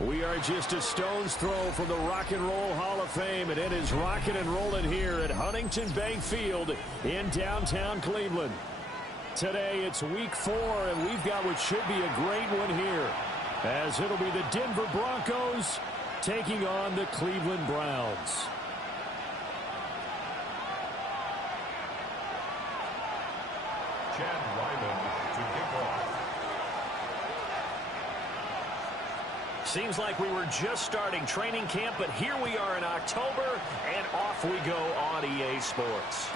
We are just a stone's throw from the Rock and Roll Hall of Fame, and it is rocking and rolling here at Huntington Bank Field in downtown Cleveland. Today it's week 4, and we've got what should be a great one here, as it'll be the Denver Broncos taking on the Cleveland Browns. Chad Ryland to kick off. Seems like we were just starting training camp, but here we are in October, and off we go on EA Sports.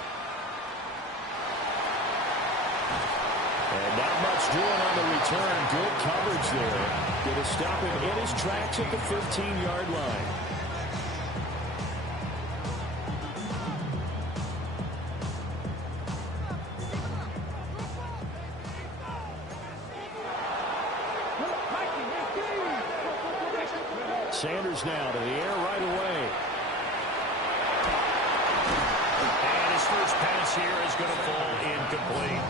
And not much doing on the return. Good coverage there. Going to stop him in his tracks at the 15-yard line. Sanders now to the air right away. And his first pass here is going to fall incomplete.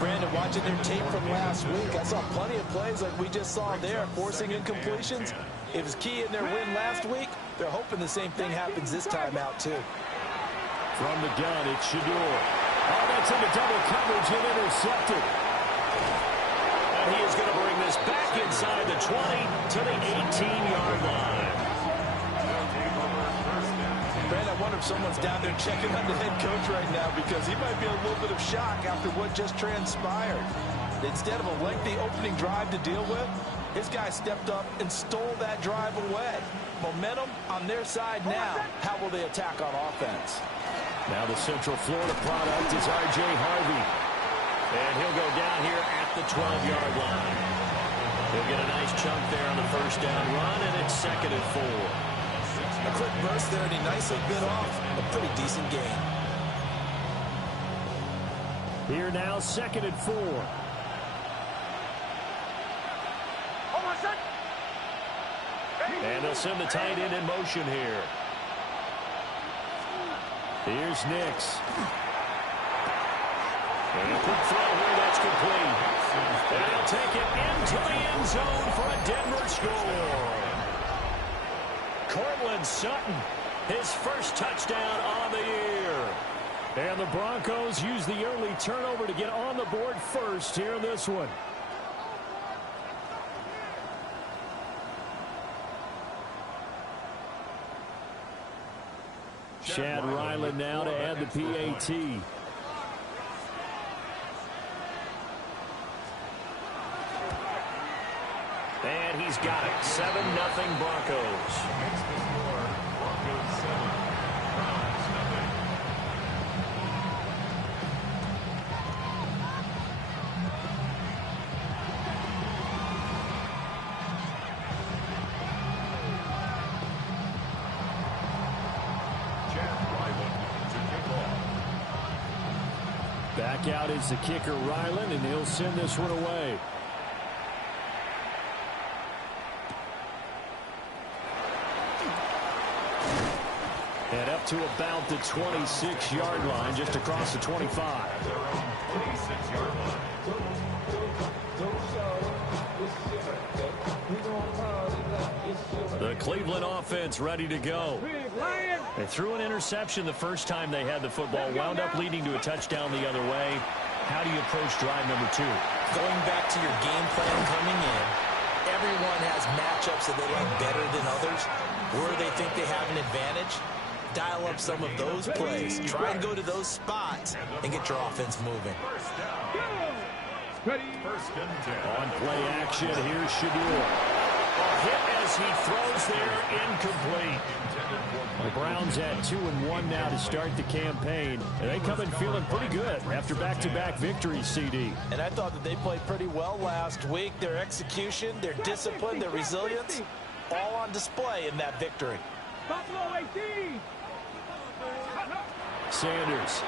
Brandon, watching their tape from last week, I saw plenty of plays like we just saw there, forcing incompletions. It was key in their win last week. They're hoping the same thing happens this time out, too. From the gun, it's Shador. Oh, that's into double coverage and intercepted. And he is going to bring this back inside the 20 to the 18-yard line. Brandon, I wonder if someone's down there checking on the head coach right now, because he might be a little bit of shock after what just transpired. Instead of a lengthy opening drive to deal with, his guy stepped up and stole that drive away. Momentum on their side now. How will they attack on offense? Now the Central Florida product is R.J. Harvey. And he'll go down here at the 12-yard line. He'll get a nice chunk there on the first down run, and it's 2nd and 4. A quick burst there, and he nicely bit off a pretty decent gain. Here now, 2nd and 4. And they'll send the tight end in motion here. Here's Nix. And a quick throw here, that's complete. And he'll take it into the end zone for a Denver score. Cortland Sutton, his first touchdown on the year. And the Broncos use the early turnover to get on the board first here in this one. Chad Ryland now to add the PAT. And he's got it. 7-0 Broncos. Makes the score Broncos 7, Browns 0. Chad Ryland to kick off. Back out is the kicker Ryland, and he'll send this one away. And up to about the 26-yard line, just across the 25. Their own 26-yard line. The Cleveland offense ready to go. They threw an interception the first time they had the football, wound up leading to a touchdown the other way. How do you approach drive number 2? Going back to your game plan coming in, everyone has matchups that they like better than others, where they think they have an advantage. Dial up some of those plays. Try and go to those spots and get your offense moving. First down. First and 10. On play action, here's Shador. A hit as he throws there, incomplete. The Browns at 2-1 now to start the campaign. And they come in feeling pretty good after back-to-back victories, CD. And I thought that they played pretty well last week. Their execution, their discipline, their resilience, all on display in that victory. Sanders.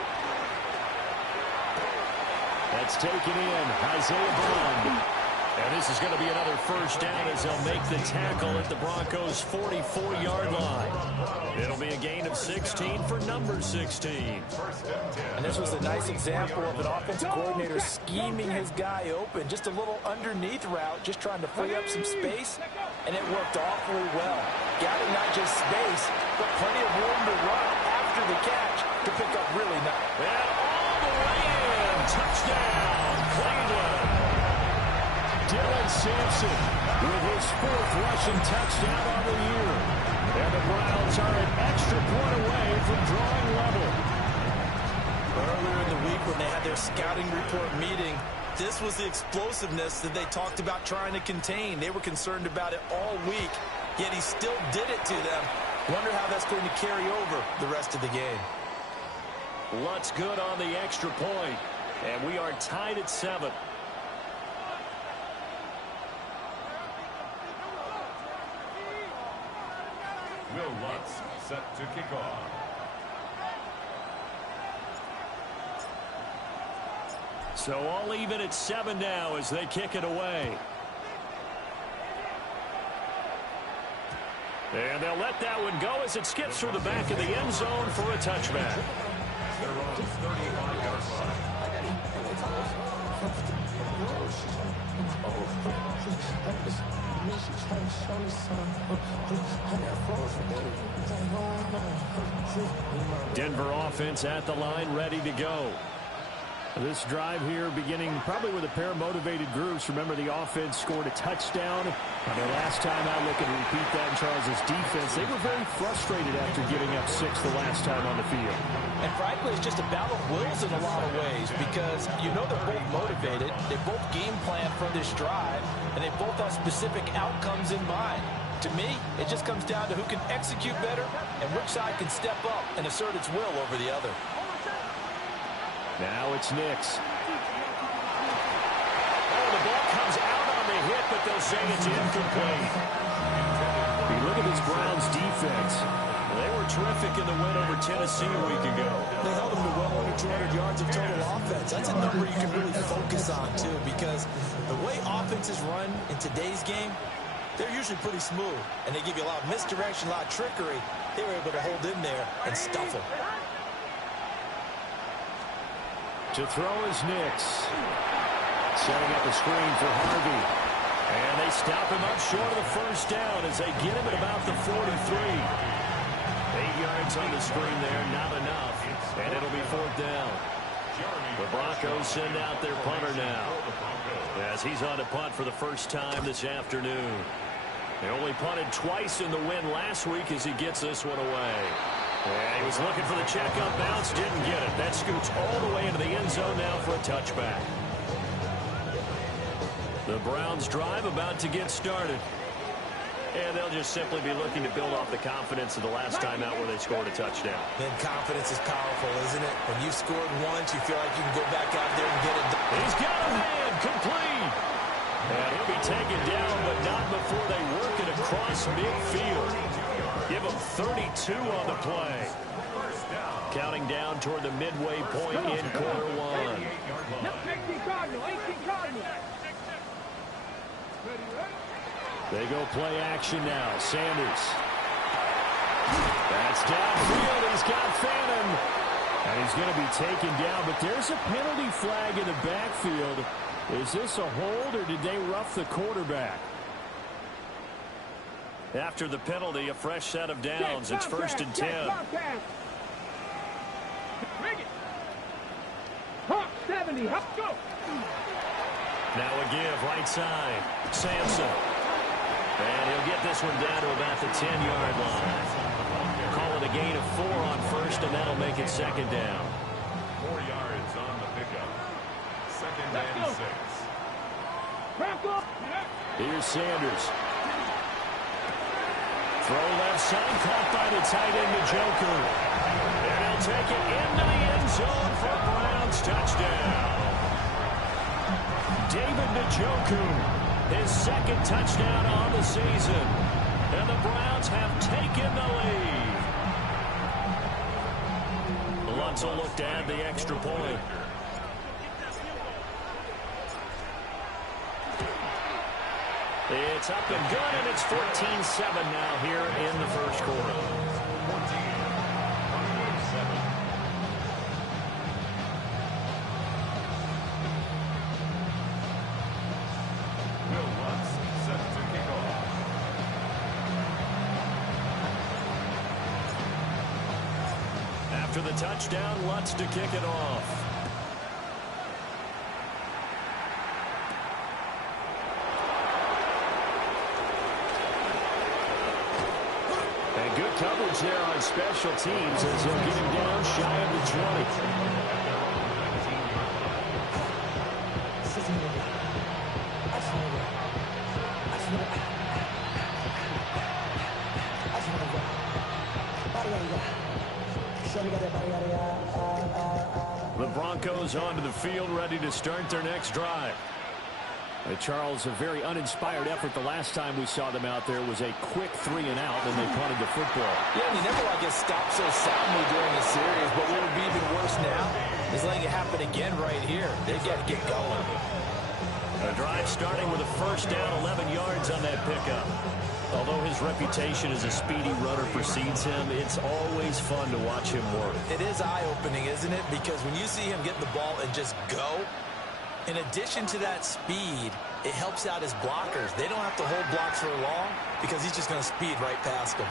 That's taken in. Isaiah Bond. And this is going to be another first down as they'll make the tackle at the Broncos' 44-yard line. It'll be a gain of 16 for number 16. And this was a nice example of an offensive coordinator scheming his guy open. Just a little underneath route, just trying to free up some space, and it worked awfully well. Gathering not just space, but plenty of room to run after the catch to pick up really nice. And all the way in, touchdown, Cleveland. Dylan Sampson with his 4th rushing touchdown on the year. And the Browns are an extra point away from drawing level. Earlier in the week when they had their scouting report meeting, this was the explosiveness that they talked about trying to contain. They were concerned about it all week, yet he still did it to them. Wonder how that's going to carry over the rest of the game. Lutt's good on the extra point, and we are tied at 7. Will Lutz set to kick off. So all even at 7 now as they kick it away. And they'll let that one go as it skips through the back of the end zone for a touchback. They're on 35-yard line. Denver offense at the line, ready to go. This drive here beginning probably with a pair of motivated groups. Remember, the offense scored a touchdown. And the last time out, looking to repeat that in Charles' defense, they were very frustrated after giving up 6 the last time on the field. And frankly, it's just a battle of wills in a lot of ways because you know they're both motivated. They both game plan for this drive, and they both have specific outcomes in mind. To me, it just comes down to who can execute better and which side can step up and assert its will over the other. Now it's Nix. Oh, the ball comes out on the hit, but they'll say it's incomplete. You look at this Browns defense. They were terrific in the win over Tennessee a week ago. They held them to well under 200 yards of total offense. That's a number you can really focus on, too, because the way offenses run in today's game, they're usually pretty smooth, and they give you a lot of misdirection, a lot of trickery. They were able to hold in there and stuff them. To throw is Nix. Setting up a screen for Harvey. And they stop him up short of the first down as they get him at about the 43. 8 yards on the screen there, not enough. And it'll be 4th down. The Broncos send out their punter now, as he's on to punt for the first time this afternoon. They only punted twice in the win last week as he gets this one away. And he was looking for the checkup bounce, didn't get it. That scoots all the way into the end zone now for a touchback. The Browns drive about to get started. And they'll just simply be looking to build off the confidence of the last time out where they scored a touchdown. And confidence is powerful, isn't it? When you've scored once, you feel like you can go back out there and get it done. He's got a man, complete. And he'll be taken down, but not before they work it across midfield. Give him 32 on the play. Counting down toward the midway point in quarter 1. They go play action now. Sanders. That's downfield. He's got Fannin. And he's going to be taken down. But there's a penalty flag in the backfield. Is this a hold or did they rough the quarterback? After the penalty, a fresh set of downs. It's 1st and 10. Now a give, right side. Sampson. And he'll get this one down to about the 10-yard line. Call it a gain of 4 on 1st, and that'll make it 2nd down. 4 yards on the pickup. 2nd and 6. Here's Sanders. Throw left side, caught by the tight end, Njoku. And he'll take it into the end zone for a Browns touchdown. David Njoku, his 2nd touchdown on the season. And the Browns have taken the lead. Lutz will look to add the extra point. It's up and good, and it's 14-7 now here in the first quarter. 14-7. Will Lutz set to kick off. After the touchdown, Lutz to kick it off. And good coverage there on special teams as he'll get him down shy of the 20. The Broncos onto the field, ready to start their next drive. Charles, a very uninspired effort the last time we saw them out there was a quick 3-and-out, and they punted the football. Yeah, and he never gets stopped so soundly during the series, but what would be even worse now is letting it happen again right here. They've got to get going. A drive starting with a first down, 11 yards on that pickup. Although his reputation as a speedy runner precedes him, it's always fun to watch him work. It is eye-opening, isn't it? Because when you see him get the ball and just go, in addition to that speed, it helps out his blockers. They don't have to hold blocks for long because he's just going to speed right past them.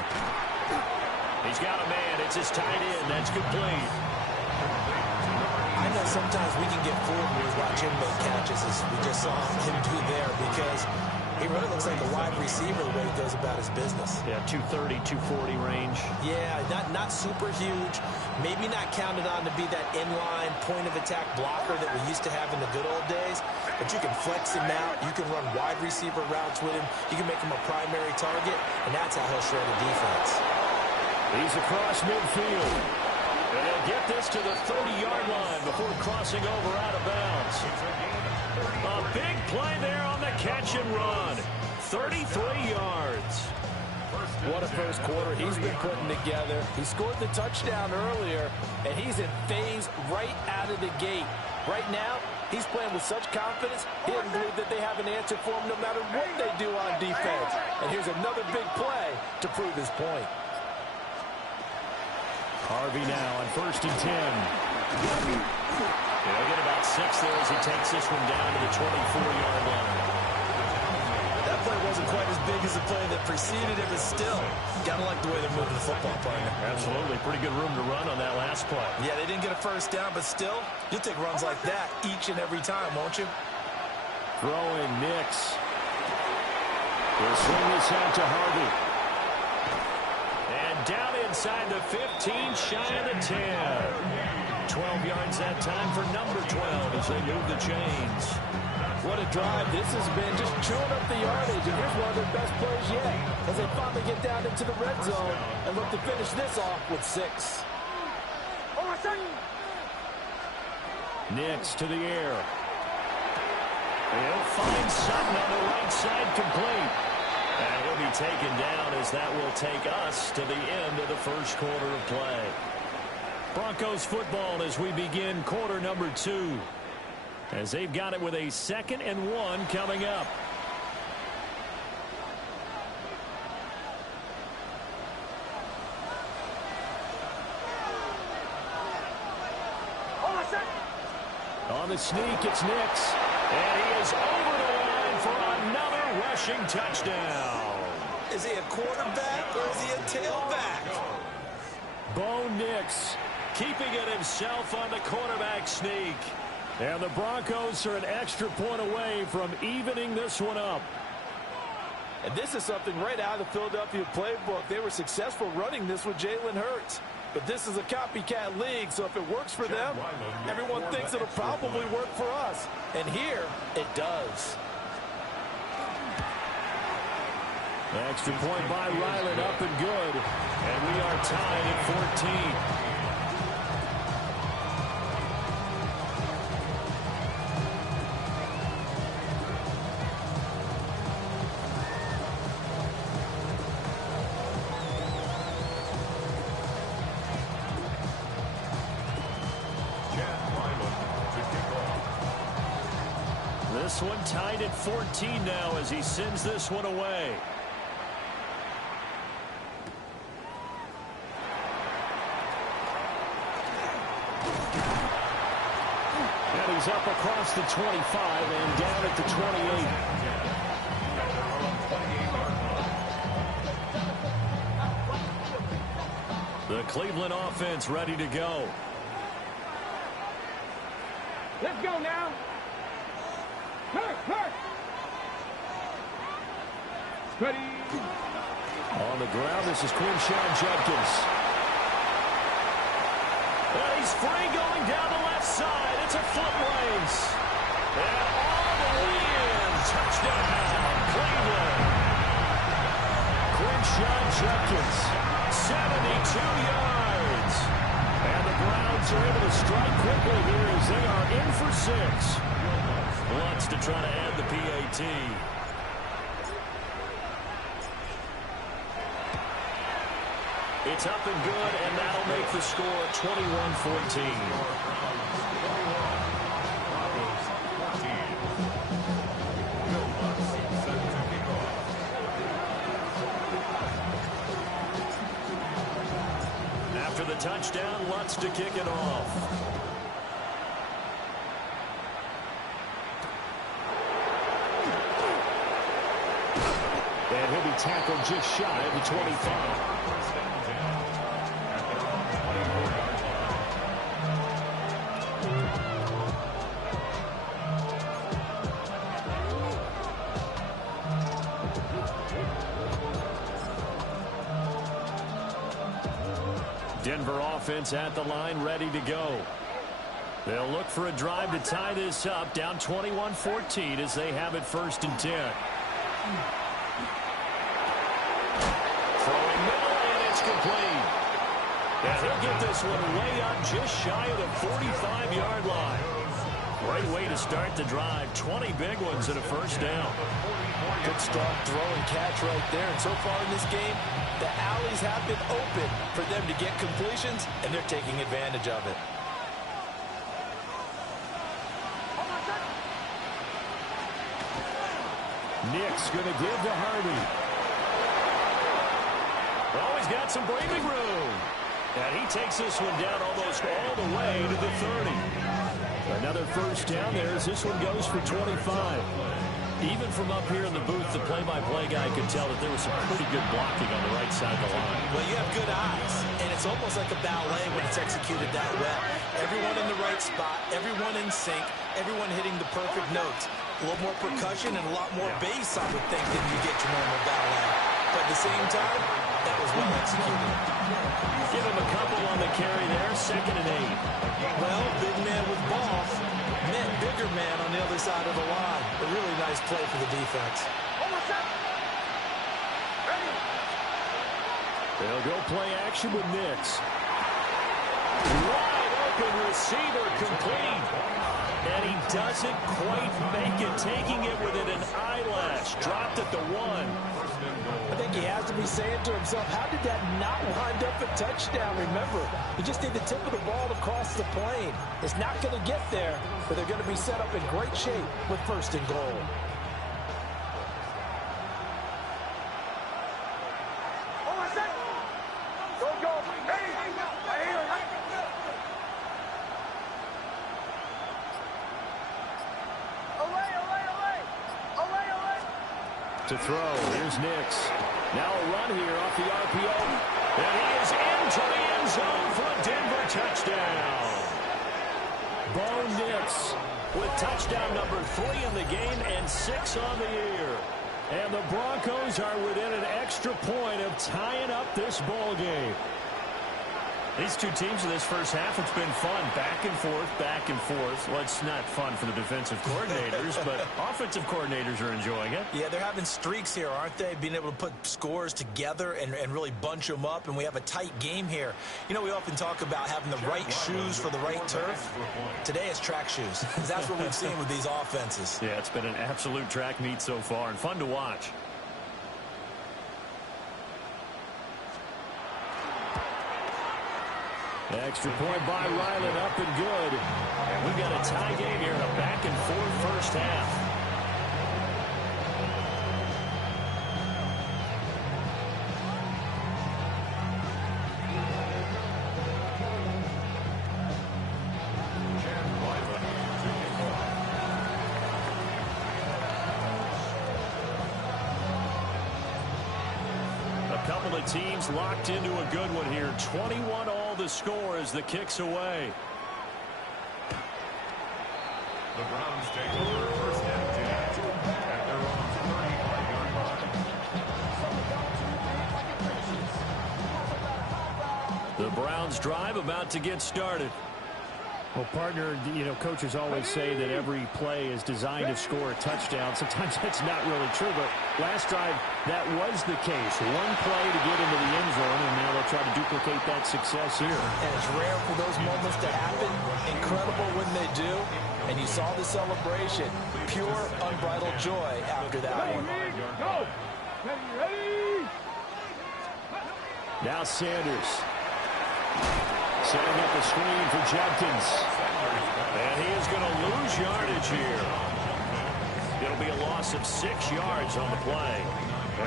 He's got a man. It's his tight end. That's complete. I know sometimes we can get fooled when we watch him make catches, as we just saw him do there, because he really looks like a wide receiver the way he goes about his business. Yeah, 230, 240 range. Yeah, not super huge. Maybe not counted on to be that inline point-of-attack blocker that we used to have in the good old days. But you can flex him out. You can run wide receiver routes with him. You can make him a primary target, and that's how he'll shred a defense. He's across midfield. And he'll get this to the 30-yard line before crossing over out of bounds. A big play there on the catch and run. 33 yards. What a first quarter he's been putting together. He scored the touchdown earlier, and he's in phase right out of the gate. Right now, he's playing with such confidence, he doesn't believe that they have an answer for him no matter what they do on defense. And here's another big play to prove his point. Harvey now on 1st and 10. He'll get about 6 there as he takes this one down to the 24-yard line. That play wasn't quite as big as the play that preceded it, but still, gotta like the way they're moving the football, partner. Absolutely. Pretty good room to run on that last play. Yeah, they didn't get a first down, but still, you'll take runs like that each and every time, won't you? Throwing Nix. He'll swing this out to Harvey. And down inside the 15, shy of the 10. 12 yards that time for number 12 as they move the chains. What a drive this has been, just chewing up the yardage, and here's one of their best plays yet as they finally get down into the red zone and look to finish this off with 6. Nix to the air. He'll find Sutton on the right side complete. And he'll be taken down as that will take us to the end of the first quarter of play. Broncos football as we begin quarter number 2. As they've got it with a 2nd and 1 coming up. On the sneak, it's Nix. And he is over the line for another rushing touchdown. Is he a quarterback or is he a tailback? Bo Nix keeping it himself on the quarterback sneak. And the Broncos are an extra point away from evening this one up. And this is something right out of the Philadelphia playbook. They were successful running this with Jalen Hurts. But this is a copycat league, so if it works for them, everyone thinks it'll probably work for us. And here, it does. Extra point by Ryland, up and good. And we are tied at 14. this one. Tied at 14 now as he sends this one away. And he's up across the 25 and down at the 28. The Cleveland offense ready to go. Let's go now. Ready. On the ground, this is Quinshawn Judkins. And he's free going down the left side. It's a foot race. And all the way in. Touchdown, Cleveland. Quinshawn Judkins, 72 yards. And the Browns are able to strike quickly here as they are in for 6. Wants to try to add the PAT. It's up and good, and that'll make the score 21-14. After the touchdown, Lutz to kick it off. And he'll be tackled just shy of the 25. Denver offense at the line, ready to go. They'll look for a drive to tie this up, down 21-14 as they have it 1st and 10. Throwing middle, and it's complete. And he'll get this one way up just shy of the 45-yard line. Great way to start the drive. 20 big ones and a 1st down. Good strong throw and catch right there. And so far in this game, the alleys have been open for them to get completions, and they're taking advantage of it. Nick's going to give to Harvey. Oh, he's got some breathing room. And he takes this one down almost all the way to the 30. Another 1st down there as this one goes for 25. Even from up here in the booth, the play-by-play guy could tell that there was some pretty good blocking on the right side of the line. Well, you have good eyes, and it's almost like a ballet when it's executed that well. Everyone in the right spot, everyone in sync, everyone hitting the perfect notes. A little more percussion and a lot more bass, I would think, than you get your normal ballet. But at the same time, that was well executed. Give him a couple on the carry there, 2nd and 8. Well, big man with ball met bigger man on the other side of the line. A really nice play for the defense. They'll go play action with Nix. Wide open receiver complete. And he doesn't quite make it, taking it within an eyelash. Dropped at the 1. I think he has to be saying to himself, how did that not wind up a touchdown? Remember, he just need the tip of the ball to cross the plane. It's not going to get there, but they're going to be set up in great shape with 1st and goal. To throw, here's Nix. Now a run here off the RPO. And he is into the end zone for a Denver touchdown. Bo Nix with touchdown number 3 in the game and 6 on the year. And the Broncos are within an extra point of tying up this ball game. These two teams in this first half, it's been fun. Back and forth, back and forth. Well, it's not fun for the defensive coordinators, but offensive coordinators are enjoying it. Yeah, they're having streaks here, aren't they? Being able to put scores together and really bunch them up, and we have a tight game here. You know, we often talk about having the right shoes for the right turf. Today it's track shoes. That's what we've seen with these offenses. Yeah, it's been an absolute track meet so far and fun to watch. Extra point by Ryland, up and good. And we've got a tie game here in a back-and-forth 1st half. team's locked into a good one here. 21 all the score as the kick's away. The Browns take over first and 10 at their own 35-yard line. The Browns drive about to get started. Well, partner, you know, coaches always say that every play is designed to score a touchdown. Sometimes that's not really true, but last drive, that was the case. One play to get into the end zone, and now they'll try to duplicate that success here. And it's rare for those moments to happen. Incredible when they do. And you saw the celebration. Pure, unbridled joy after that one. Go! Ready? Now Sanders. Setting up a screen for Jenkins. And he is going to lose yardage here. It'll be a loss of 6 yards on the play.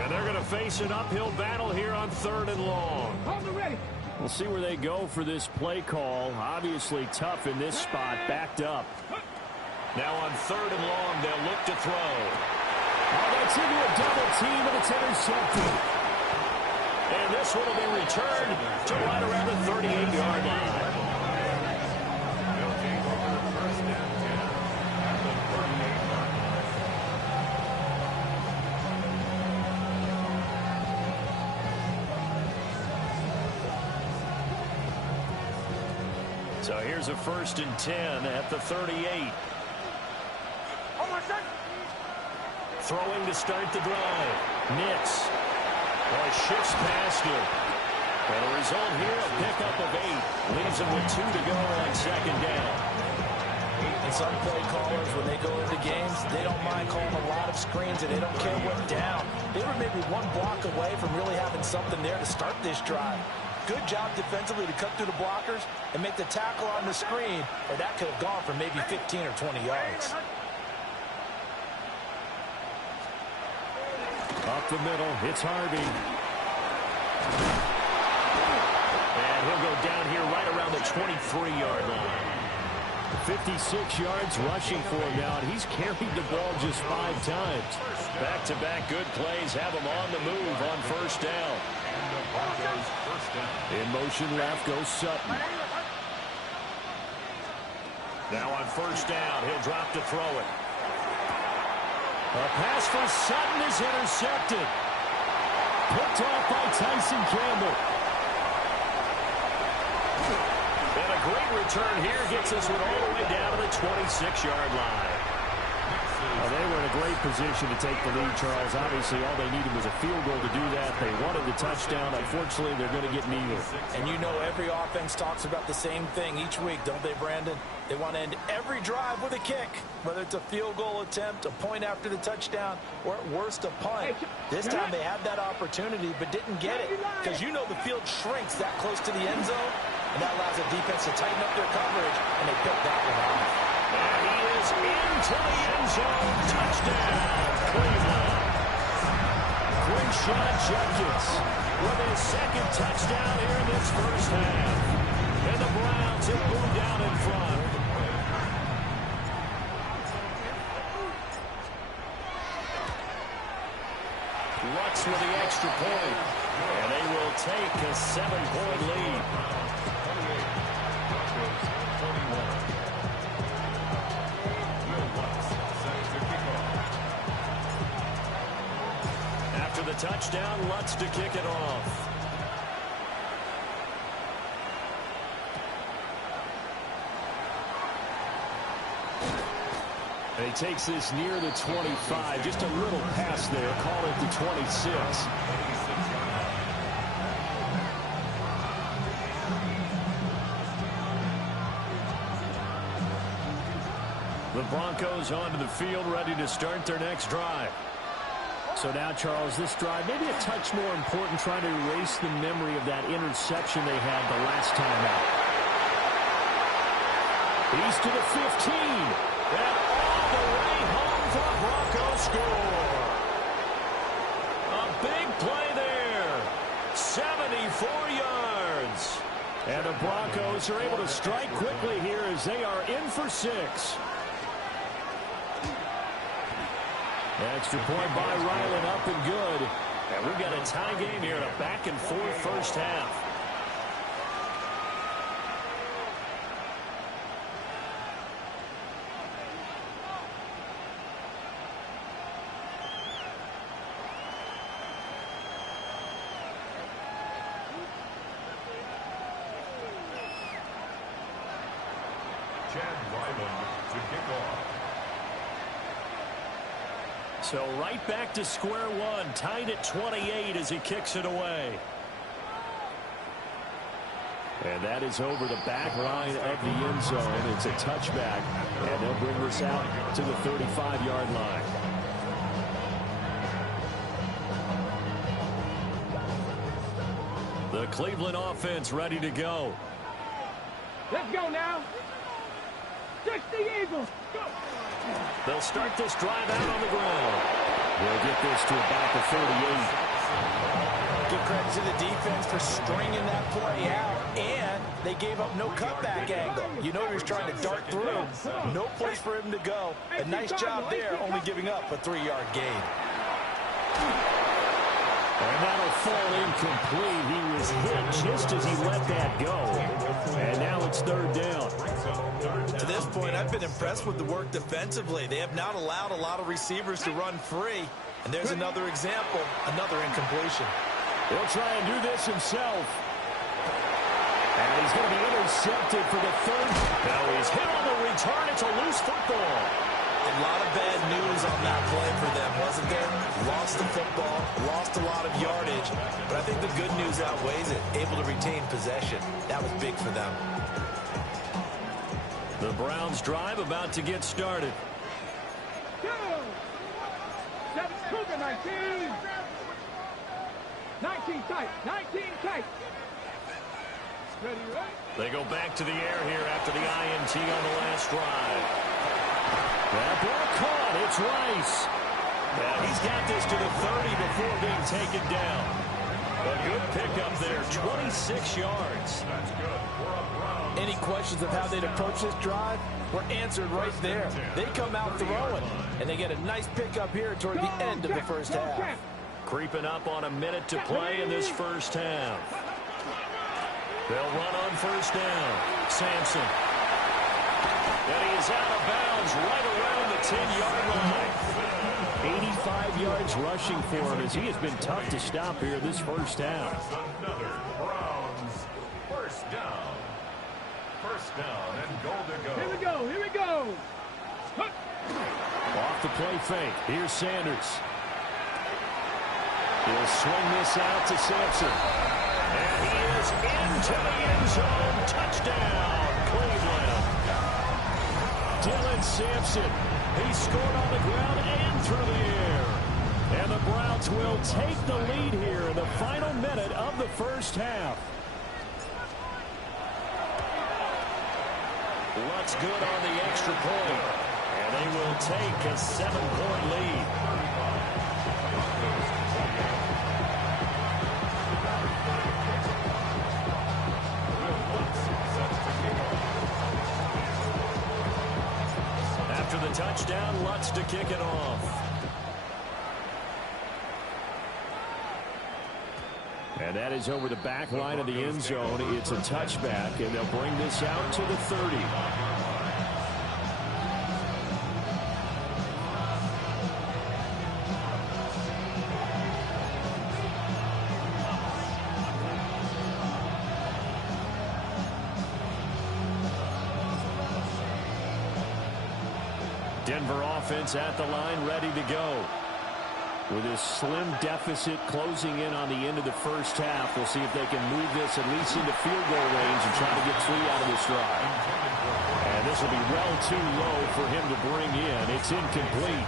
And they're going to face an uphill battle here on 3rd and long. We'll see where they go for this play call. Obviously tough in this spot, backed up. Now on 3rd and long, they'll look to throw. Oh, that's into a double team, and it's intercepted. And this one will be returned to right around the 38-yard line. They'll take over first and 10 at the 38-yard line. So here's a 1st and 10 at the 38. Throwing to start the drive. Nitz. Well, shifts past him. And the result here, a pickup of 8. Leaves him with 2 to go on 2nd down. And some play callers, when they go into games, they don't mind calling a lot of screens, and they don't care what down. They were maybe one block away from really having something there to start this drive. Good job defensively to cut through the blockers and make the tackle on the screen, or that could have gone for maybe 15 or 20 yards. Up the middle, it's Harvey. And he'll go down here right around the 23-yard line. 56 yards rushing for him now, and he's carried the ball just 5 times. Back-to-back good plays have him on the move on 1st down. In motion left goes Sutton. Now on 1st down, he'll drop to throw it. A pass for Sutton is intercepted. Picked off by Tyson Campbell. And a great return here gets us one all the way down to the 26-yard line. Well, they were in a great position to take the lead, Charles. Obviously, all they needed was a field goal to do that. They wanted the touchdown. Unfortunately, they're going to get neither. And you know every offense talks about the same thing each week, don't they, Brandon? They want to end every drive with a kick, whether it's a field goal attempt, a point after the touchdown, or at worst, a punt. This time they had that opportunity but didn't get it because you know the field shrinks that close to the end zone, and that allows the defense to tighten up their coverage, and they picked that one off. And he is into the end zone. Touchdown, Cleveland. Crenshaw Jenkins with his 2nd touchdown here in this 1st half. And the Browns have moved down in front. Lutz with the extra point. And they will take a 7-point lead. 21. After the touchdown, Lutz to kick it off. And he takes this near the 25. Just a little pass there. Call it the 26. The Broncos onto the field, ready to start their next drive. So now, Charles, this drive maybe a touch more important, trying to erase the memory of that interception they had the last time out. He's to the 15. And all the way home for a Broncos score. A big play there. 74 yards. And the Broncos are able to strike quickly here as they are in for 6. Extra point by Ryland, up and good. And we've got a tie game here in a back-and-forth first half. So right back to square one, tied at 28 as he kicks it away. And that is over the back line of the end zone. It's a touchback, and they'll bring this out to the 35-yard line. The Cleveland offense ready to go. Let's go now. 60 Eagles. Go. They'll start this drive out on the ground. They'll get this to about the 38. Give credit to the defense for stringing that play out, and they gave up no cutback angle. You know he was trying to dart through. No place for him to go. A nice job there, only giving up a 3-yard gain. And that'll fall incomplete. He was hit just as he let that go. And now it's third down. To this point, I've been impressed with the work defensively. They have not allowed a lot of receivers to run free. And there's another example, another incompletion. He'll try and do this himself. And he's going to be intercepted for the third. Now he's hit on the return. It's a loose football. A lot of bad news on that play for them, wasn't there? Lost the football, lost a lot of yardage, but I think the good news outweighs it. Able to retain possession. That was big for them. The Browns drive about to get started. Go. 19. 19 tight. 19 tight. Ready, right? They go back to the air here after the INT on the last drive. That ball caught. It's Rice. Yeah, he's got this to the 30 before being taken down. A good pickup there, 26 yards. That's good. Any questions of how they'd approach this drive were answered right there. They come out throwing, and they get a nice pickup here toward the end of the first half. Creeping up on a minute to play in this first half. They'll run on first down. Sampson. And he is out of bounds right around the 10-yard line. 85 yards rushing for him as he has been tough to stop here this first half. Another Browns first down. First down and goal to go. Here we go. Here we go. Off the play fake. Here's Sanders. He'll swing this out to Sampson. And he is into the end zone. Touchdown, Cleveland. Dylan Sampson. He scored on the ground and through the air. And the Browns will take the lead here in the final minute of the first half. Lutz good on the extra point. And they will take a 7-point lead. After the touchdown, Lutz to kick it off. And that is over the back line of the end zone. It's a touchback, and they'll bring this out to the 30. Denver offense at the line, ready to go. With this slim deficit closing in on the end of the first half, we'll see if they can move this at least into field goal range and try to get 3 out of this drive. And this will be well too low for him to bring in. It's incomplete.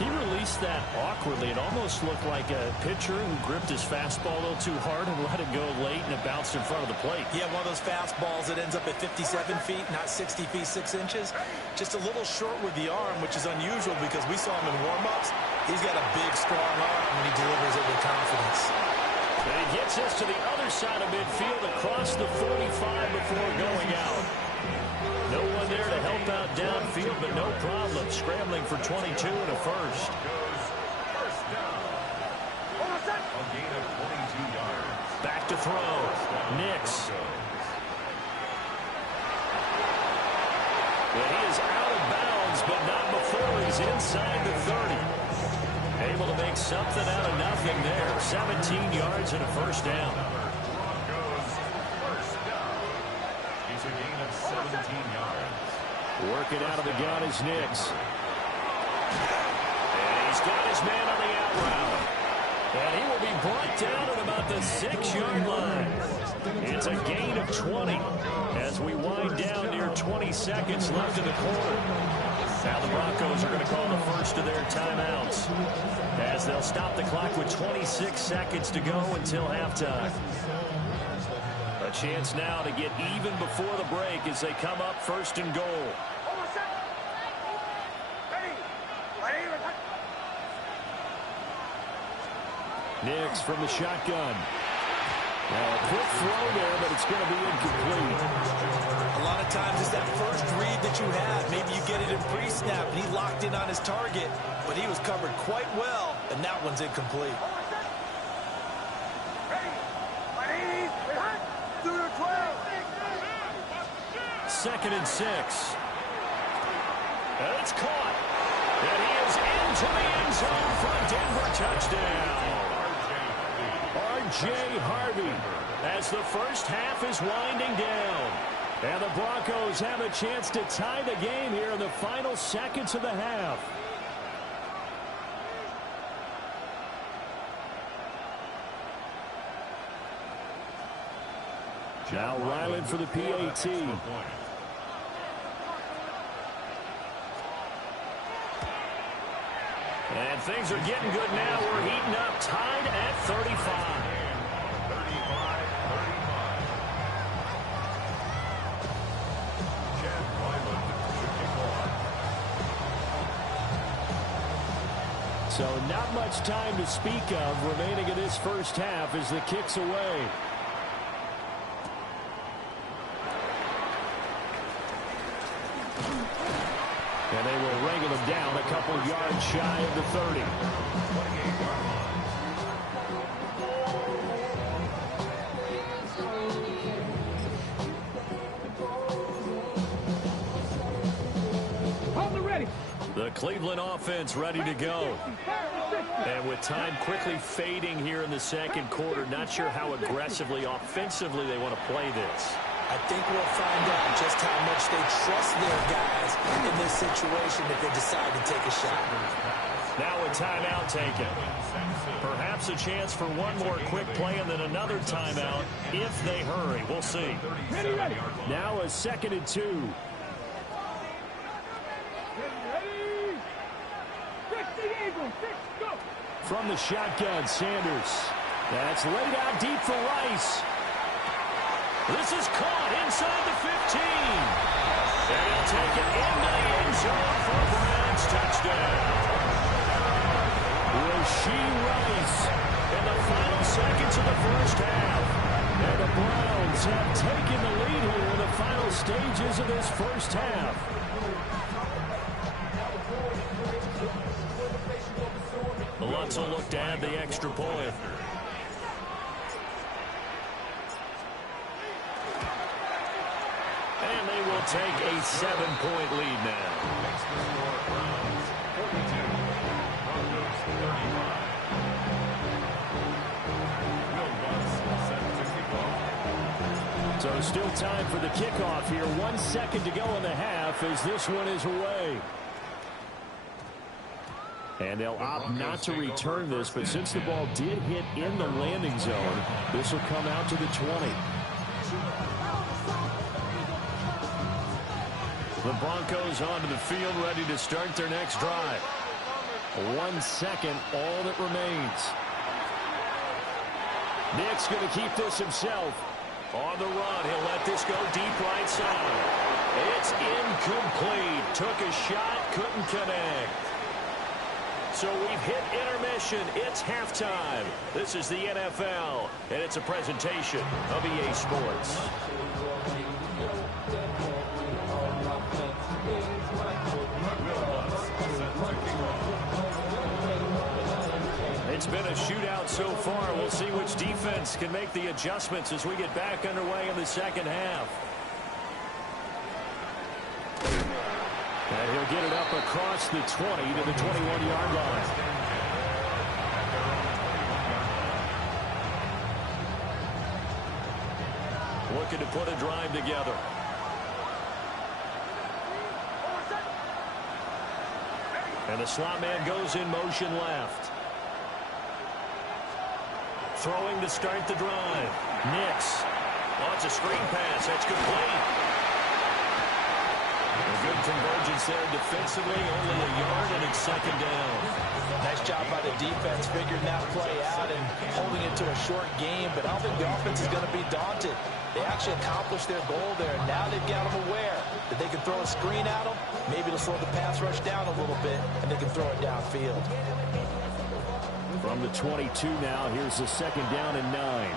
He released that awkwardly. It almost looked like a pitcher who gripped his fastball a little too hard and let it go late, and it bounced in front of the plate. Yeah, one of those fastballs that ends up at 57 feet, not 60 feet, 6 inches. Just a little short with the arm, which is unusual because we saw him in warm-ups. He's got a big, strong arm when he delivers it with confidence. And he gets us to the other side of midfield across the 45 before going out. No one there to help out downfield, but no problem. Scrambling for 22 and a first. to throw. Nix. And he is out of bounds, but not before he's inside the 30. Able to make something out of nothing there. 17 yards and a first down. It's a gain of 17 yards. Working out of the gun is Nix. And he's got his man on the out route. And he will be brought down at about the 6-yard line. It's a gain of 20 as we wind down near 20 seconds left in the quarter. Now the Broncos are going to call the first of their timeouts as they'll stop the clock with 26 seconds to go until halftime. A chance now to get even before the break as they come up first and goal. Nix from the shotgun. Well, a quick throw there, but it's going to be incomplete. A lot of times it's that first read that you have. Maybe you get it in pre-snap, and he locked in on his target, but he was covered quite well, and that one's incomplete. Second and 6. And it's caught. And he is into the end zone for a Denver touchdown. R.J. Harvey as the first half is winding down. And the Broncos have a chance to tie the game here in the final seconds of the half. Now Ryland for the PAT. And things are getting good now. We're heating up, tied at 35. 35-35. So not much time to speak of remaining in this first half as the kick's away. And they will wrangle him down a couple yards shy of the 30. Hold it ready. The Cleveland offense ready to go. And with time quickly fading here in the second quarter, not sure how aggressively, offensively they want to play this. I think we'll find out just how much they trust their guys in this situation if they decide to take a shot. Now a timeout taken. Perhaps a chance for one more quick play and then another timeout if they hurry. We'll see. Ready, ready. Now a 2nd and 2. Ready. 60 Eagles. 6, go. From the shotgun, Sanders. That's laid out deep for Rice. This is caught inside the 15. And he'll take it into the end zone for a Browns touchdown. Rashee Rice in the final seconds of the first half. And the Browns have taken the lead here in the final stages of this first half. The Lutz will look to add the extra point. And they will take a 7-point lead now. Makes the score Browns 42, Broncos 35. Will Lutz set to kick off. So still time for the kickoff here. 1 second to go in the half as this one is away. And they'll opt not to return this, but since the ball did hit in the landing zone, this will come out to the 20. The Broncos onto the field, ready to start their next drive. 1 second, all that remains. Nick's going to keep this himself. On the run, he'll let this go deep right side. It's incomplete. Took a shot, couldn't connect. So we've hit intermission. It's halftime. This is the NFL, and it's a presentation of EA Sports. It's been a shootout so far. We'll see which defense can make the adjustments as we get back underway in the second half. And he'll get it up across the 20 to the 21-yard line. Looking to put a drive together. And the slot man goes in motion left. Throwing to start the drive. Nix. Oh, it's a screen pass. That's complete. A good convergence there defensively. Only a yard, and it's second down. Nice job by the defense figuring that play out and holding it to a short game. But I don't think the offense is going to be daunted. They actually accomplished their goal there. Now they've got them aware that they can throw a screen at them. Maybe to slow the pass rush down a little bit, and they can throw it downfield. From the 22 now, here's the second down and 9.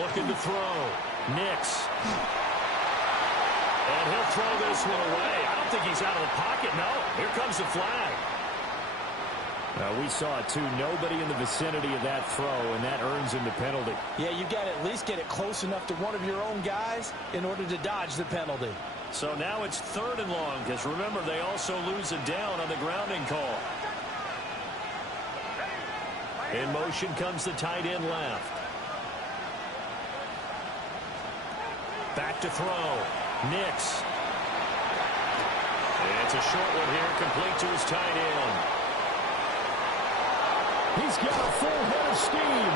Looking to throw. Nix. And he'll throw this one away. I don't think he's out of the pocket. No, here comes the flag. We saw it, too. Nobody in the vicinity of that throw, and that earns him the penalty. Yeah, you've got to at least get it close enough to one of your own guys in order to dodge the penalty. So now it's 3rd and long, because remember, they also lose a down on the grounding call. In motion comes the tight end left. Back to throw. Nix. And it's a short one here, complete to his tight end. He's got a full head of steam.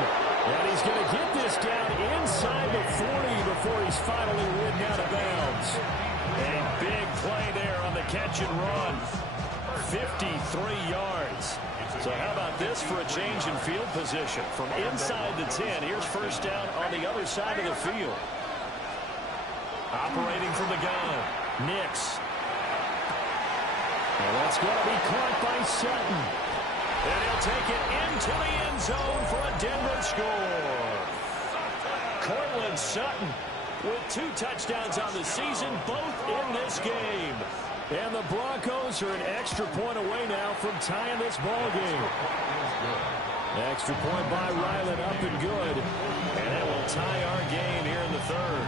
And he's going to get this down inside the 40 before he's finally ridden out of bounds. A big play there on the catch and run. 53 yards. So how about this for a change in field position? From inside the 10, here's first down on the other side of the field. Operating from the gun. Nix. And that's going to be caught by Sutton. And he'll take it into the end zone for a Denver score. Cortland Sutton with 2 touchdowns on the season, both in this game. And the Broncos are an extra point away now from tying this ball game. Extra point by Ryland, up and good. And it will tie our game here in the 3rd.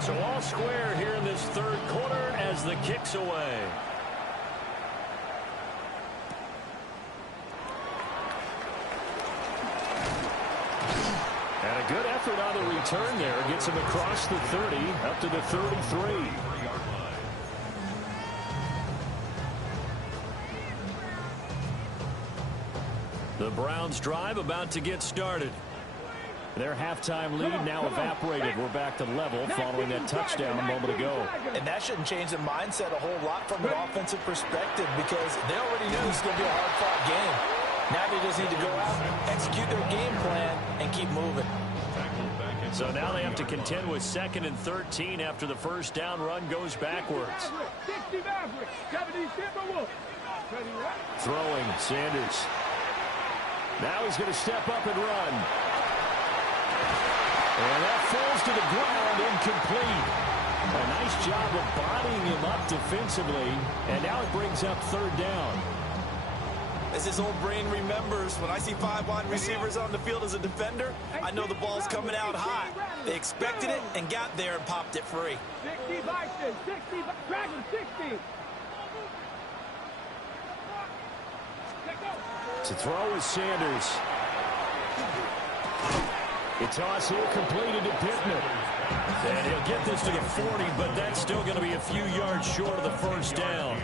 So all square here in this 3rd quarter as the kick's away. And a good effort on the return there. Gets him across the 30 up to the 33. The Browns drive about to get started. Their halftime lead now evaporated. We're back to level following that touchdown a moment ago. And that shouldn't change the mindset a whole lot from an offensive perspective because they already knew this was going to be a hard-fought game. Now they just need to go out, execute their game plan, and keep moving. So now they have to contend with 2nd and 13 after the first down run goes backwards. Throwing, Sanders. Now he's going to step up and run. And that falls to the ground, incomplete. A nice job of bodying him up defensively, and now it brings up 3rd down. As his old brain remembers, when I see 5 wide receivers on the field as a defender, I know the ball's coming out hot. They expected it and got there and popped it free. 60, Bison, 60, Dragon, 60. To throw is Sanders. The toss here completed to Pittman. And he'll get this to the 40, but that's still going to be a few yards short of the first down.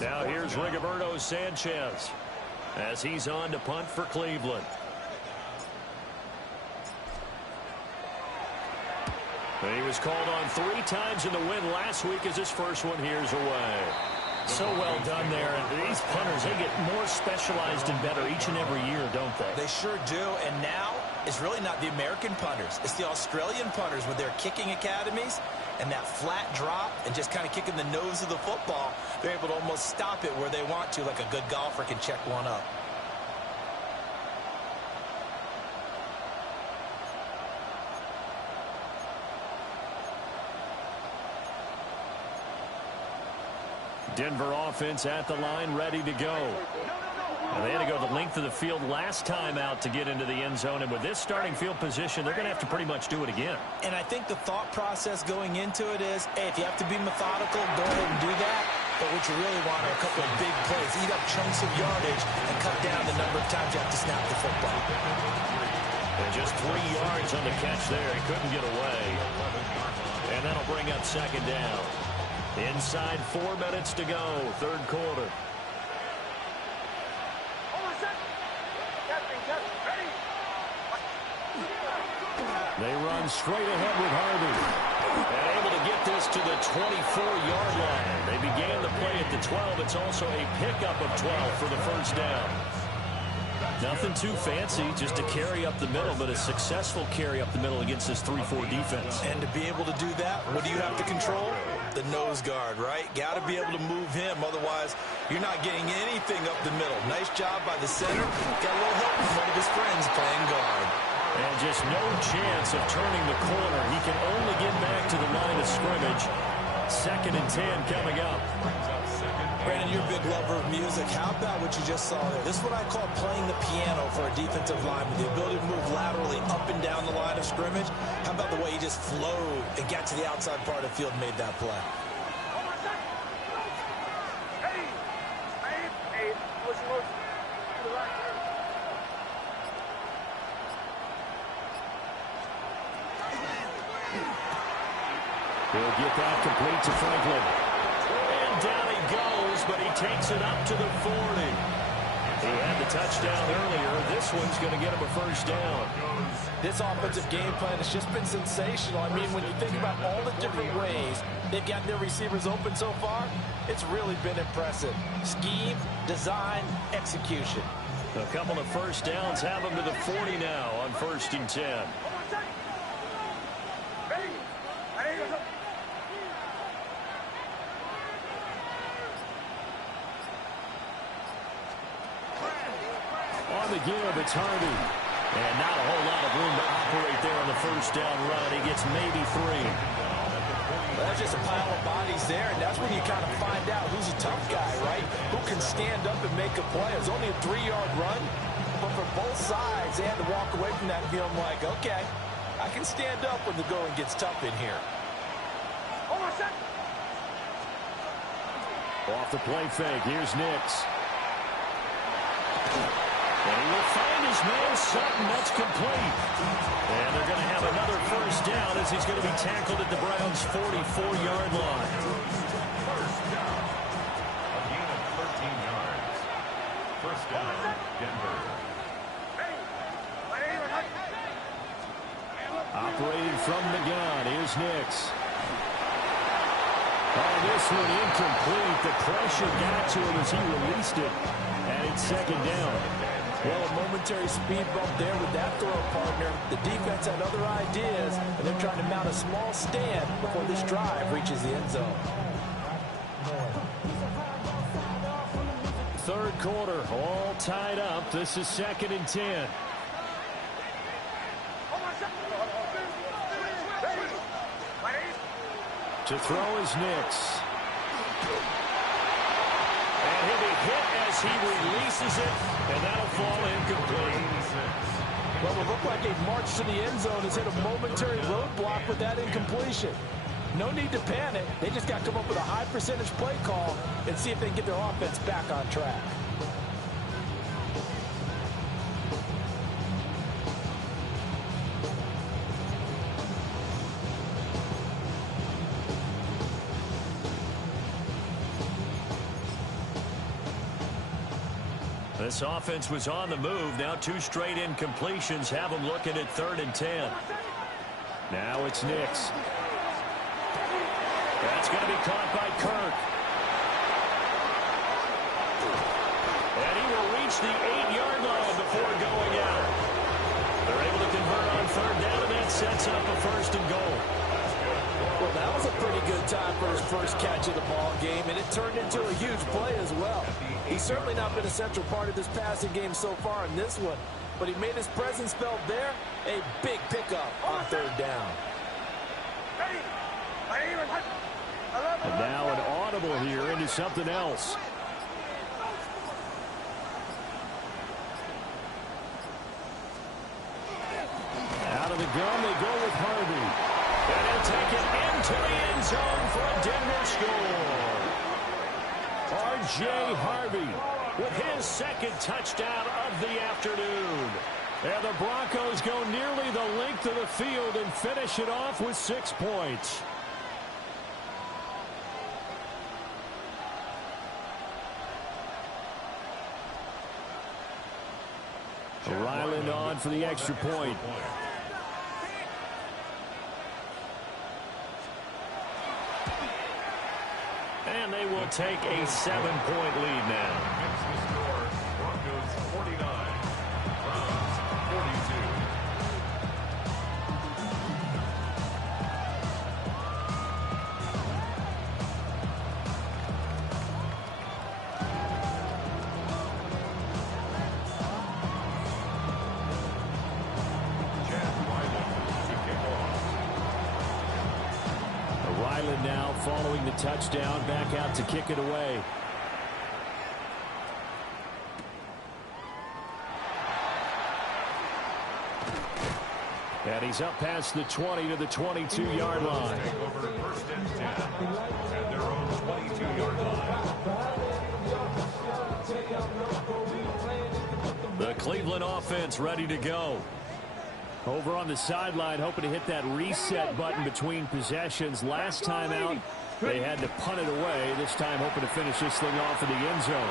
Now here's Rigoberto Sanchez as he's on to punt for Cleveland. And he was called on 3 times in the win last week as his first one here's away. So well done there. And these punters, they get more specialized and better each and every year, don't they? They sure do. And now is really not the American punters. It's the Australian punters with their kicking academies and that flat drop and just kind of kicking the nose of the football. They're able to almost stop it where they want to, like a good golfer can check one up. Denver offense at the line, ready to go. And they had to go the length of the field last time out to get into the end zone. And with this starting field position, they're going to have to pretty much do it again. And I think the thought process going into it is, hey, if you have to be methodical, go ahead and do that. But what you really want are a couple of big plays. Eat up chunks of yardage and cut down the number of times you have to snap the football. And just 3 yards on the catch there. He couldn't get away. And that'll bring up second down. Inside 4 minutes to go, third quarter. They run straight ahead with Harvey. And able to get this to the 24-yard line. They began the play at the 12. It's also a pickup of 12 for the first down. Nothing too fancy, just a carry up the middle, but a successful carry up the middle against this 3-4 defense. And to be able to do that, what do you have to control? The nose guard, right? Got to be able to move him. Otherwise, you're not getting anything up the middle. Nice job by the center. Got a little help from one of his friends playing guard. And just no chance of turning the corner. He can only get back to the line of scrimmage. 2nd and 10 coming up. Brandon, you're a big lover of music. How about what you just saw there? This is what I call playing the piano for a defensive lineman. The ability to move laterally up and down the line of scrimmage. How about the way he just flowed and got to the outside part of the field and made that play? He'll get that complete to Franklin. And down he goes, but he takes it up to the 40. He had the touchdown earlier. This one's going to get him a first down. This offensive game plan has just been sensational. I mean, when you think about all the different ways they've gotten their receivers open so far, it's really been impressive. Scheme, design, execution. A couple of first downs have him to the 40 now on 1st and 10. On the give, it's Harvey. And not a whole lot of room to operate there on the first down run. He gets maybe 3. Well, that's just a pile of bodies there, and that's when you kind of find out who's a tough guy, right? Who can stand up and make a play. It's only a 3-yard run, but for both sides, they had to walk away from that feeling like, okay, I can stand up when the going gets tough in here. Off the play fake, here's Nix. And he will find his man Sutton. That's complete. And they're going to have another first down as he's going to be tackled at the Browns' 44-yard line. First down. A gain of 13 yards. First down, Denver. Operating from the gun. Here's Nix. Oh, this one incomplete. The pressure got to him as he released it. And it's 2nd down. Well, a momentary speed bump there with that throw, partner. The defense had other ideas, and they're trying to mount a small stand before this drive reaches the end zone. Third quarter, all tied up. This is 2nd and 10. To throw is Nix. And he'll be hit as he releases it, and that'll fall incomplete. Well, it looked like a march to the end zone has hit a momentary roadblock with that incompletion. No need to panic. They just got to come up with a high percentage play call and see if they can get their offense back on track. This offense was on the move. Now 2 straight incompletions have them looking at 3rd and 10. Now it's Nix. That's going to be caught by Kirk. And he will reach the 8-yard line before going out. They're able to convert on third down, and that sets up a first and goal. Well, that was a pretty good time for his first catch of the ball game, and it turned into a huge play as well. He's certainly not been a central part of this passing game so far in this one, but he made his presence felt there. A big pickup on third down. And now an audible here into something else. Out of the gun, they go with Harvey. And he'll take it into the end zone for a Denver score. R.J. Harvey with his second touchdown of the afternoon. And the Broncos go nearly the length of the field and finish it off with 6 points. Ryland on for the extra point. And they will take a 7-point lead now. Makes the score Broncos 49, Browns 42. Ryland now following the touchdown, back out to kick it away. And he's up past the 20 to the 22-yard line. Take over first and 10 at their own 22-yard line. The Cleveland offense ready to go. Over on the sideline, hoping to hit that reset button between possessions. Last time out, they had to punt it away. This time, hoping to finish this thing off in the end zone.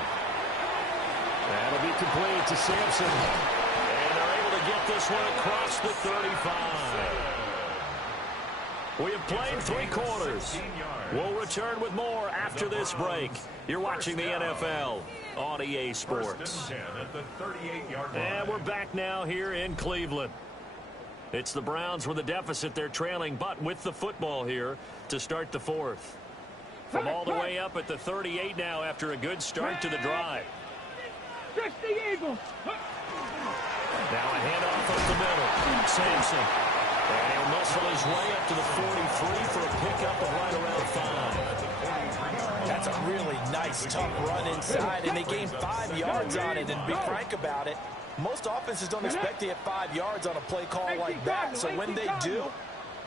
That'll be complete to Sampson. And they're able to get this one across the 35. We have played 3 quarters. We'll return with more after this break. You're watching the NFL on EA Sports. And we're back now here in Cleveland. It's the Browns with a deficit. They're trailing, but with the football here to start the fourth. From all the way up at the 38 now after a good start to the drive. Stretch the Eagles. Now a handoff up the middle. Sampson. And he'll muscle his way up to the 43 for a pickup of right around 5. That's a really nice, tough run inside, and they gained 5 yards on it. And to be frank about it, most offenses don't expect to hit 5 yards on a play call like that. So when they do,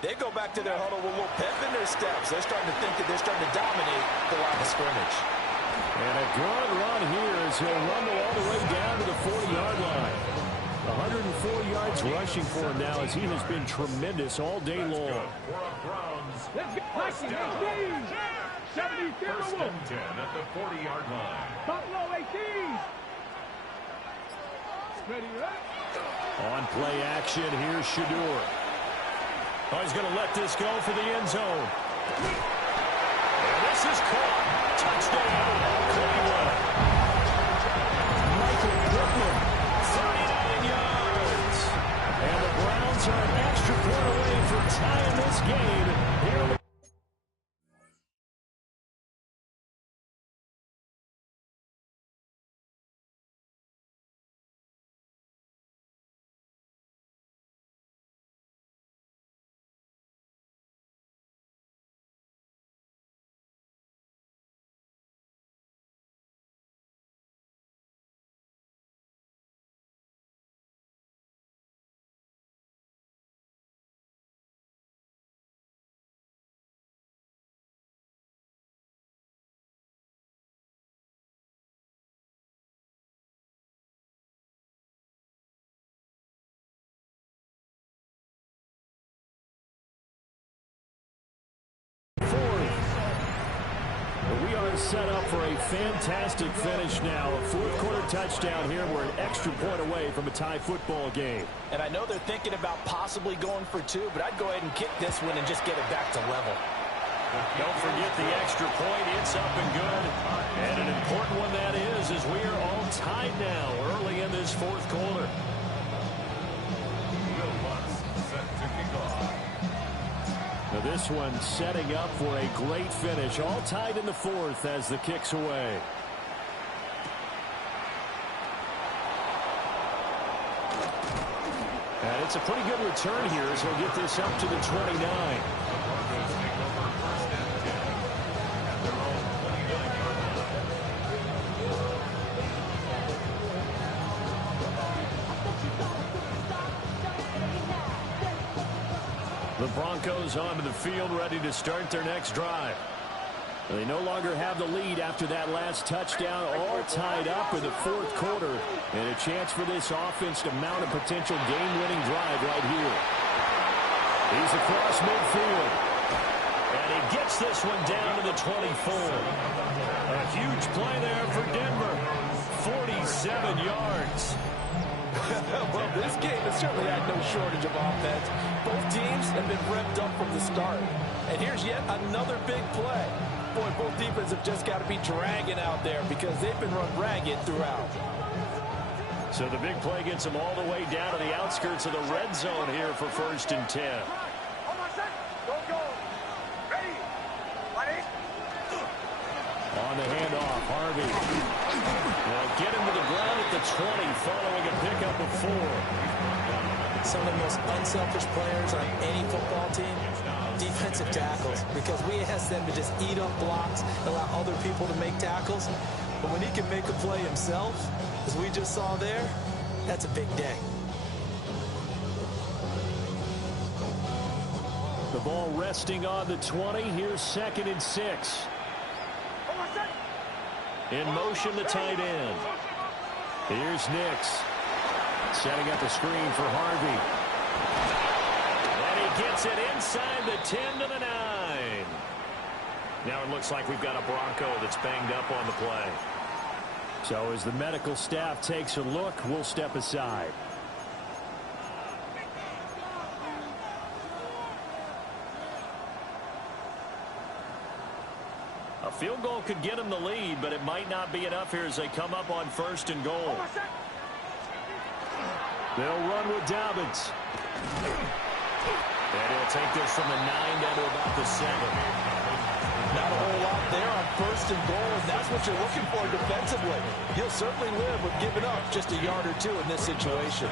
they go back to their huddle with a little pep in their steps. They're starting to think that they're starting to dominate the line of scrimmage. And a good run here as he'll rumble all the way down to the 40-yard line. 104 yards rushing for him now as he has been tremendous all day long. Let's get Tyson. First and 10 at the 40-yard line. Buffalo 18. Ready, On play action, here's Shadur. Oh, he's going to let this go for the end zone. And this is caught. Touchdown, Cleveland. Michael Pittman, 39 yards. And the Browns are an extra point away from tying this game here. We are set up for a fantastic finish now. A fourth-quarter touchdown here. We're an extra point away from a tie football game. And I know they're thinking about possibly going for 2, but I'd go ahead and kick this one and just get it back to level. Don't forget the extra point. It's up and good. And an important one that is as we are all tied now early in this fourth quarter. With this one setting up for a great finish. All tied in the fourth as the kick's away. And it's a pretty good return here as he'll get this up to the 29. The Broncos onto the field, ready to start their next drive. They no longer have the lead after that last touchdown, all tied up in the fourth quarter. And a chance for this offense to mount a potential game-winning drive right here. He's across midfield. And he gets this one down to the 24. A huge play there for Denver. 47 yards. Well, this game has certainly had no shortage of offense. Both teams have been revved up from the start. And here's yet another big play. Boy, both defenses have just got to be dragging out there because they've been run ragged throughout. So the big play gets them all the way down to the outskirts of the red zone here for 1st and 10. On the handoff, Harvey. They'll get him to the ground at the 20 following a pickup of 4. Some of the most unselfish players on any football team, defensive tackles, because we ask them to just eat up blocks, allow other people to make tackles. But when he can make a play himself, as we just saw there, that's a big day. The ball resting on the 20. Here's 2nd and 6. In motion, the tight end. Here's Nix. Setting up a screen for Harvey. And he gets it inside the 10 to the 9. Now it looks like we've got a Bronco that's banged up on the play. So as the medical staff takes a look, we'll step aside. A field goal could get them the lead, but it might not be enough here as they come up on 1st and goal. They'll run with Dobbins. And he'll take this from the 9 down to about the 7. Not a whole lot there on 1st and goal, and that's what you're looking for defensively. You'll certainly live with giving up just a yard or two in this situation.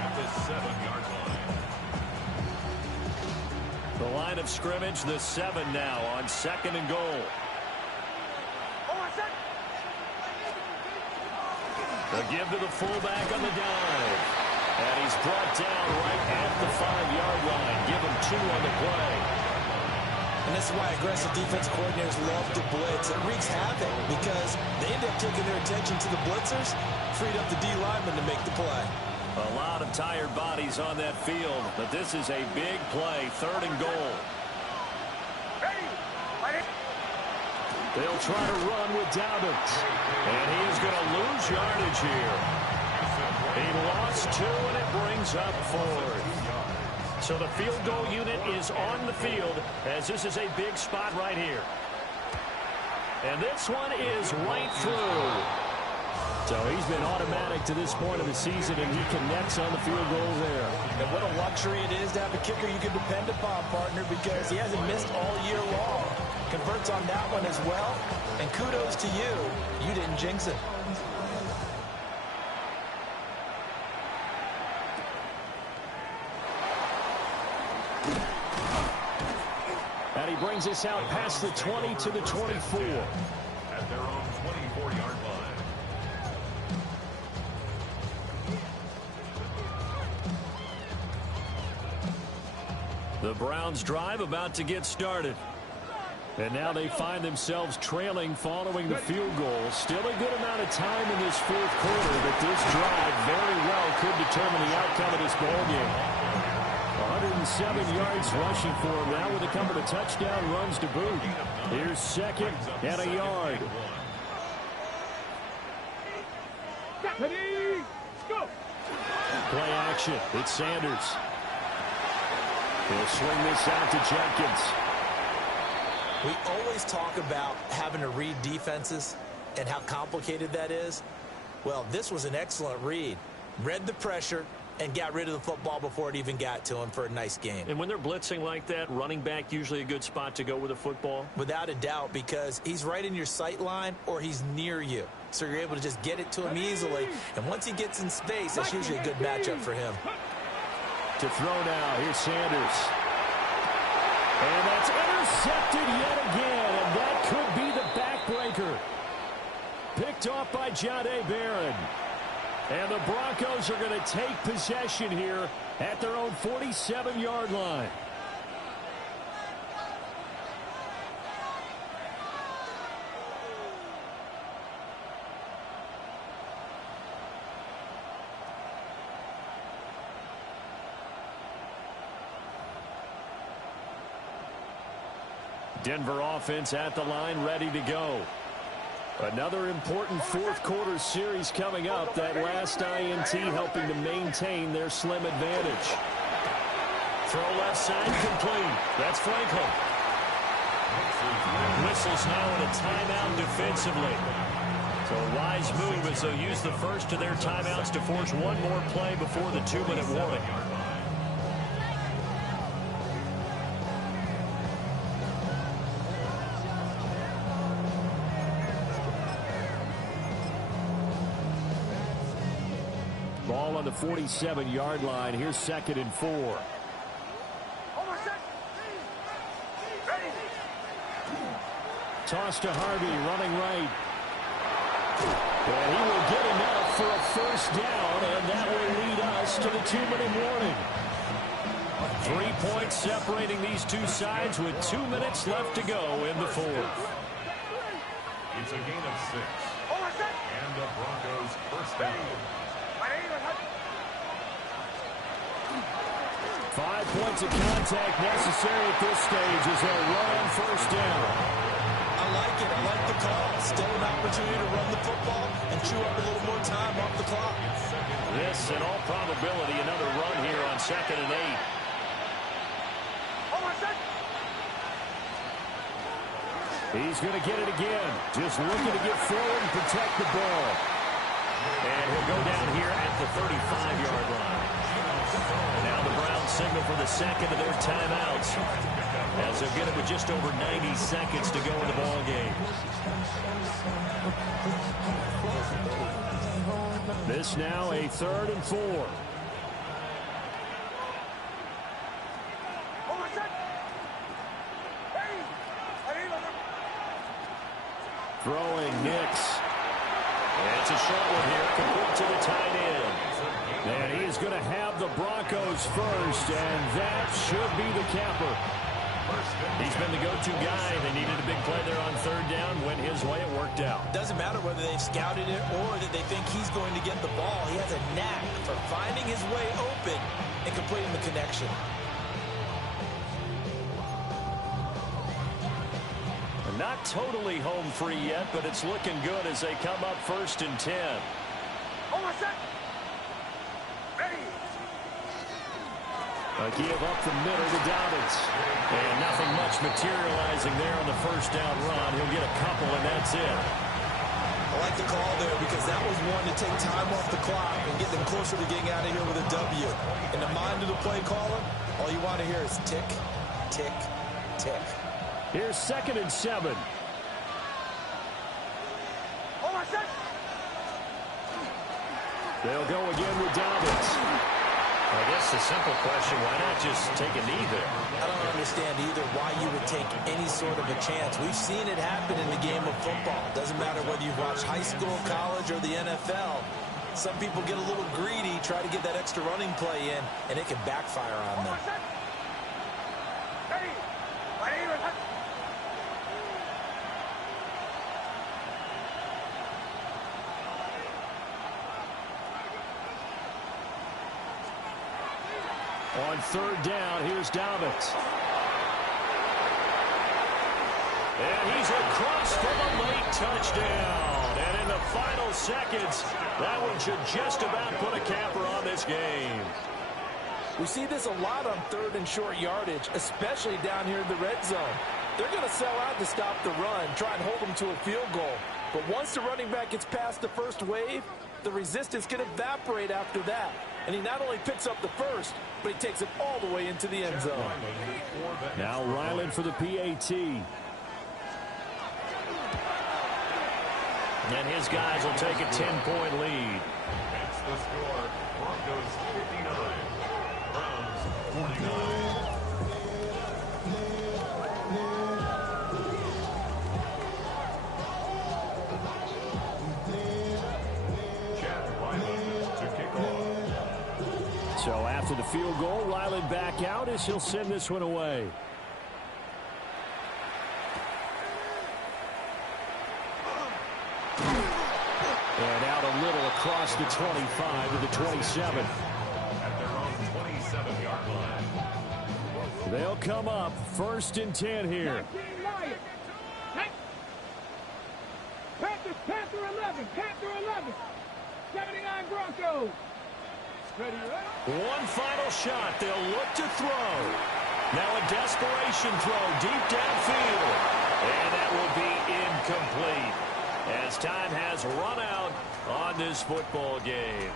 At the 7-yard line. The line of scrimmage, the 7 now on 2nd and goal. The give to the fullback on the dive. And he's brought down right at the 5-yard line. Give him 2 on the play. And this is why aggressive defense coordinators love to blitz. It wreaks havoc because they end up taking their attention to the blitzers, freed up the D lineman to make the play. A lot of tired bodies on that field, but this is a big play, 3rd and goal. They'll try to run with Dobbins. And he is going to lose yardage here. He lost 2, and it brings up 4th. So the field goal unit is on the field as this is a big spot right here. And this one is right through. So he's been automatic to this point of the season, and he connects on the field goal there. And what a luxury it is to have a kicker you can depend upon, partner, because he hasn't missed all year long. Converts on that one as well, and kudos to you. You didn't jinx it. And he brings us out past the 20 to the 24. At their own 24-yard line. The Browns drive about to get started. And now they find themselves trailing following the field goal. Still a good amount of time in this 4th quarter, but this drive very well could determine the outcome of this ball game. 107 yards rushing for him now with a couple of touchdown runs to boot. Here's 2nd and a yard. Play action. It's Sanders. He'll swing this out to Jenkins. We always talk about having to read defenses and how complicated that is. Well, this was an excellent read. Read the pressure, and got rid of the football before it even got to him for a nice game. And when they're blitzing like that, running back usually a good spot to go with the football? Without a doubt, because he's right in your sight line or he's near you. So you're able to just get it to him easily. And once he gets in space, that's usually a good matchup for him. To throw now, here's Sanders. And that's intercepted yet again, and that could be the backbreaker. Picked off by Jahdae Barron. And the Broncos are going to take possession here at their own 47-yard line. Denver offense at the line, ready to go. Another important fourth-quarter series coming up. That last INT helping to maintain their slim advantage. Throw left side complete. That's Franklin. Whistles now in a timeout defensively. So a wise move as they'll use the first of their timeouts to force one more play before the 2-minute warning. Ball on the 47-yard line. Here's 2nd and 4. Toss to Harvey, running right. And he will get enough for a first down, and that will lead us to the 2-minute warning. 3 points separating these two sides with 2 minutes left to go in the fourth. It's a gain of 6. And the Broncos first down. 5 points of contact necessary at this stage as they'll run on first down. I like it. I like the call. Still an opportunity to run the football and chew up a little more time off the clock. This, in all probability, another run here on 2nd and 8. He's going to get it again. Just looking to get forward and protect the ball. And he'll go down here at the 35-yard line. And now the Browns signal for the second of their timeouts, as they'll get it with just over 90 seconds to go in the ball game. This now a 3rd and 4. Throwing Nix. And it's a short one here, complete to the tight end. And he is going to have the Broncos first, and that should be the capper. He's been the go-to guy. They needed a big play there on 3rd down. Went his way. It worked out. Doesn't matter whether they've scouted it or that they think he's going to get the ball. He has a knack for finding his way open and completing the connection. Not totally home free yet, but it's looking good as they come up 1st and 10. A give up the middle to Dobbins. And nothing much materializing there on the first down run. He'll get a couple, and that's it. I like the call there because that was one to take time off the clock and get them closer to getting out of here with a W. In the mind of the play caller, all you want to hear is tick, tick, tick. Here's 2nd and 7. They'll go again with Dobbins. I guess the simple question, why not just take a knee there? I don't understand either why you would take any sort of a chance. We've seen it happen in the game of football. Doesn't matter whether you watch high school, college, or the NFL. Some people get a little greedy, try to get that extra running play in, and it can backfire on them. On 3rd down, here's Dobbins. And he's across for the late touchdown. And in the final seconds, that one should just about put a capper on this game. We see this a lot on 3rd and short yardage, especially down here in the red zone. They're going to sell out to stop the run, try and hold them to a field goal. But once the running back gets past the first wave, the resistance can evaporate after that. And he not only picks up the first, but he takes it all the way into the end zone. Now Ryland for the PAT. And his guys will take a 10-point lead. That's the score. Broncos 59. Browns 49. So after the field goal, Ryland back out as he'll send this one away. And out a little across the 25 to the 27. At their own 27-yard line. They'll come up 1st and 10 here. Panther 11. Panther 11. 79 Broncos. Ready, One final shot. They'll look to throw. Now a desperation throw deep downfield. And that will be incomplete as time has run out on this football game.